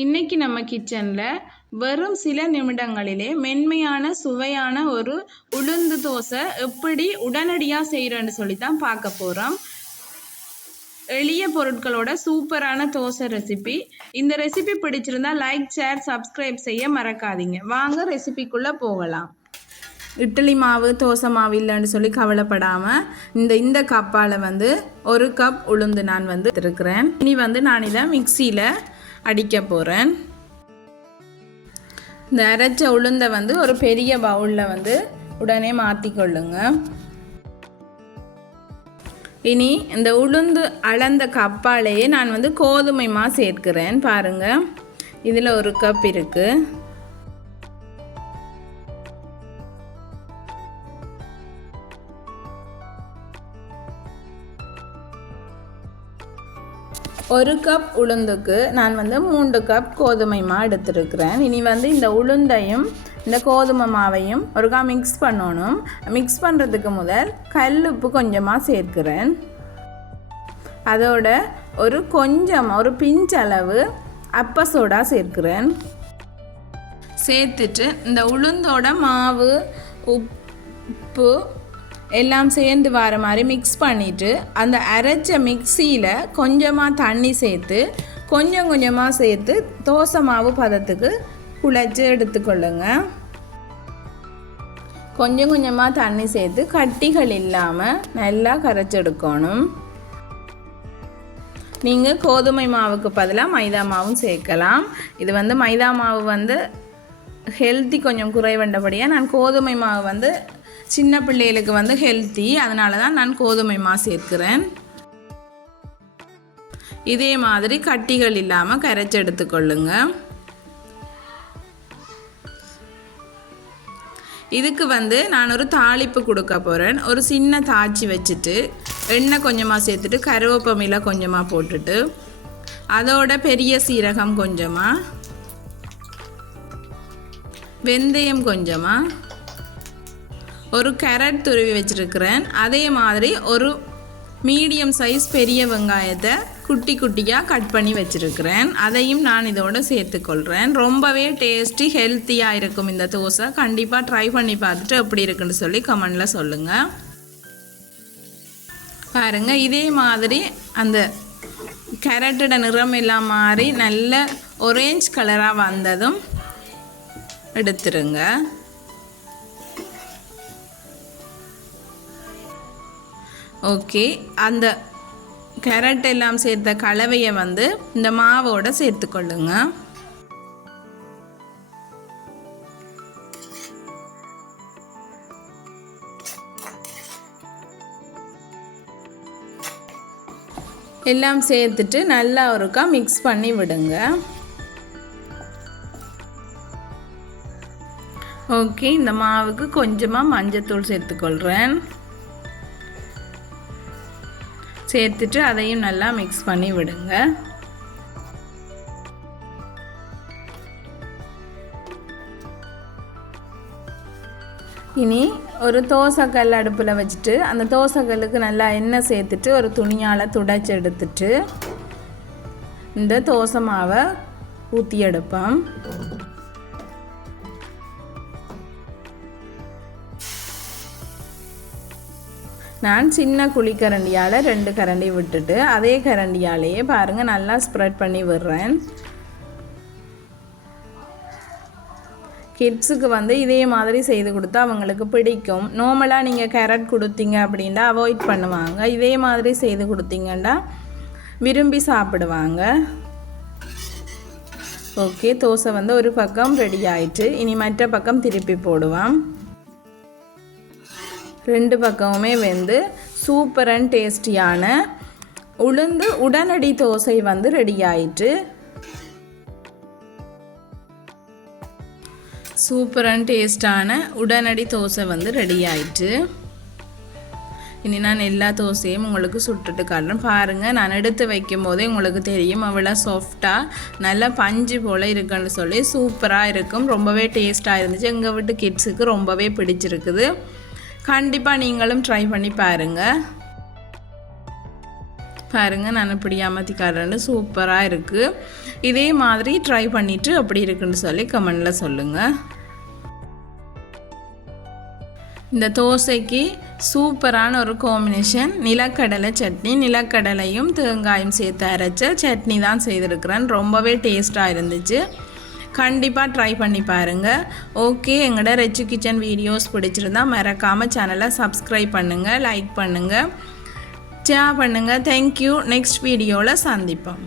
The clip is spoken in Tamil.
இன்னைக்கு நம்ம கிச்சனில் வெறும் சில நிமிடங்களிலே மென்மையான சுவையான ஒரு உளுந்து தோசை எப்படி உடனடியாக செய்கிறேன்னு சொல்லி தான் பார்க்க போகிறோம். எளிய பொருட்களோட சூப்பரான தோசை ரெசிபி. இந்த ரெசிபி பிடிச்சிருந்தா லைக், ஷேர், சப்ஸ்கிரைப் செய்ய மறக்காதீங்க. வாங்க ரெசிபிக்குள்ளே போகலாம். இட்லி மாவு, தோசை மாவு இல்லைன்னு சொல்லி கவலைப்படாமல் இந்த கப்பால் ஒரு கப் உளுந்து நான் இருக்கிறேன். இனி நான் இதை மிக்சியில் அடிக்க போகிறேன். இந்த அரைச்ச உளுந்தை ஒரு பெரிய பவுலில் உடனே மாற்றிக்கொள்ளுங்க. இனி இந்த உளுந்து அளந்த கப்பாலேயே நான் கோதுமை மா சேர்க்கிறேன். பாருங்கள், இதில் ஒரு கப் இருக்குது. ஒரு கப் உளுந்துக்கு நான் 3 கப் கோதுமை மா எடுத்துருக்கிறேன். இனி இந்த உளுந்தையும் இந்த கோதுமை மாவையும் ஒருக்கா மிக்ஸ் பண்ணணும். மிக்ஸ் பண்ணுறதுக்கு முதல் கல் உப்பு கொஞ்சமாக சேர்க்கிறேன். அதோட ஒரு பிஞ்ச் அளவு அப்ப சோடா சேர்க்கிறேன். சேர்த்துட்டு இந்த உளுந்தோட மாவு, உப்பு எல்லாம் சேர்ந்து வர மாதிரி மிக்ஸ் பண்ணிவிட்டு அந்த அரைச்ச மிக்சியில் கொஞ்சமாக தண்ணி சேர்த்து கொஞ்சமாக சேர்த்து தோசை மாவு பதத்துக்கு குழைச்சி எடுத்துக்கொள்ளுங்க. கொஞ்சமாக தண்ணி சேர்த்து கட்டிகள் இல்லாமல் நல்லா கரைச்சி எடுக்கணும். நீங்கள் கோதுமை மாவுக்கு பதிலாக மைதா மாவும் சேர்க்கலாம். இது மைதா மாவு ஹெல்த்தி கொஞ்சம் குறைவண்டபடியாக நான் கோதுமை மாவு சின்ன பிள்ளைகளுக்கு ஹெல்த்தி, அதனால தான் நான் கோதுமை மா சேர்க்கிறேன். இதே மாதிரி கட்டிகள் இல்லாமல் கரைச்சி எடுத்துக்கொள்ளுங்க. இதுக்கு நான் ஒரு தாளிப்பு கொடுக்க போகிறேன். ஒரு சின்ன தாச்சி வச்சுட்டு எண்ணெய் கொஞ்சமாக சேர்த்துட்டு கருவேப்பிலை கொஞ்சமாக போட்டுட்டு அதோட பெரிய சீரகம் கொஞ்சமாக, வெந்தயம் கொஞ்சமாக, ஒரு கேரட் துருவி வச்சுருக்கிறேன். அதே மாதிரி ஒரு மீடியம் சைஸ் பெரிய வெங்காயத்தை குட்டியாக கட் பண்ணி வச்சுருக்கிறேன். அதையும் நான் இதோடு சேர்த்துக்கொள்கிறேன். ரொம்பவே டேஸ்டி, ஹெல்த்தியாக இருக்கும் இந்த தோசை. கண்டிப்பாக ட்ரை பண்ணி பார்த்துட்டு எப்படி இருக்குன்னு சொல்லி கமெண்டில் சொல்லுங்கள். பாருங்கள், இதே மாதிரி அந்த கேரட்டோட நிறம் எல்லாம் மாறி நல்ல ஒரேஞ்ச் கலராக வந்ததும் எடுத்துருங்க. ஓகே, அந்த கேரட் எல்லாம் சேர்த்த கலவையை இந்த மாவோடு சேர்த்துக்கொள்ளுங்க. எல்லாம் சேர்த்துட்டு நல்லா ஒருக்கா மிக்ஸ் பண்ணி விடுங்க. ஓகே, இந்த மாவுக்கு கொஞ்சமாக மஞ்சத்தூள் சேர்த்துக்கொள்கிறேன். சேர்த்துட்டு அதையும் நல்லா மிக்ஸ் பண்ணி விடுங்க. இனி ஒரு தோசைக்கல் அடுப்பில் வச்சுட்டு அந்த தோசைக்கல்லுக்கு நல்லா எண்ணெய் சேர்த்துட்டு ஒரு துணியால் துடைச்சி எடுத்துட்டு இந்த தோசை மாவை ஊற்றி எடுப்போம். நான் சின்ன குழிக்கரண்டியால் 2 கரண்டி விட்டுட்டு அதே கரண்டியாலேயே பாருங்கள் நல்லா ஸ்ப்ரெட் பண்ணி விடுறேன். கிட்ஸுக்கு இதே மாதிரி செய்து கொடுத்தா அவங்களுக்கு பிடிக்கும். நார்மலாக நீங்கள் கேரட் கொடுத்தீங்க அப்படின்னா அவாய்ட் பண்ணுவாங்க. இதே மாதிரி செய்து கொடுத்தீங்கன்னா விரும்பி சாப்பிடுவாங்க. ஓகே, தோசை ஒரு பக்கம் ரெடி ஆயிட்டு இனி மற்ற பக்கம் திருப்பி போடுவோம். 2 பக்கமுமே சூப்பர் அண்ட் டேஸ்டியான உளுந்து உடனடி தோசை ரெடி ஆயிட்டு. சூப்பர் அண்ட் டேஸ்டான உடனடி தோசை ரெடி ஆயிட்டு. இனி நான் எல்லா தோசையும் உங்களுக்கு சுட்டுட்டு காட்டுறேன். பாருங்கள், நான் எடுத்து வைக்கும் போதே உங்களுக்கு தெரியும் அவ்வளோ சாஃப்டாக நல்லா பஞ்சு போல் இருக்குன்னு சொல்லி சூப்பராக இருக்கும். ரொம்பவே டேஸ்ட்டாக இருந்துச்சு. எங்கள் வீட்டு கிட்ஸுக்கு ரொம்பவே பிடிச்சிருக்குது. கண்டிப்பாக நீங்களும் ட்ரை பண்ணி பாருங்கள். பாருங்கள் நான் இப்படி அமர்த்தி காட்டுறேன்னு சூப்பராக இருக்குது. இதே மாதிரி ட்ரை பண்ணிவிட்டு அப்படி இருக்குன்னு சொல்லி கமெண்டில் சொல்லுங்கள். இந்த தோசைக்கு சூப்பரான ஒரு காம்பினேஷன் நிலக்கடலை சட்னி. நிலக்கடலையும் தேங்காயும் சேர்த்து அரைச்ச சட்னி தான் செய்திருக்கிறேன். ரொம்பவே டேஸ்ட்டாக இருந்துச்சு. கண்டிப்பாக ட்ரை பண்ணி பாருங்கள். ஓகே, எங்களோட ரெச்சு கிச்சன் வீடியோஸ் பிடிச்சிருந்தா மறக்காமல் சேனலை சப்ஸ்கிரைப் பண்ணுங்கள், லைக் பண்ணுங்கள், ஷேர் பண்ணுங்கள். தேங்க்யூ. நெக்ஸ்ட் வீடியோவில் சந்திப்போம்.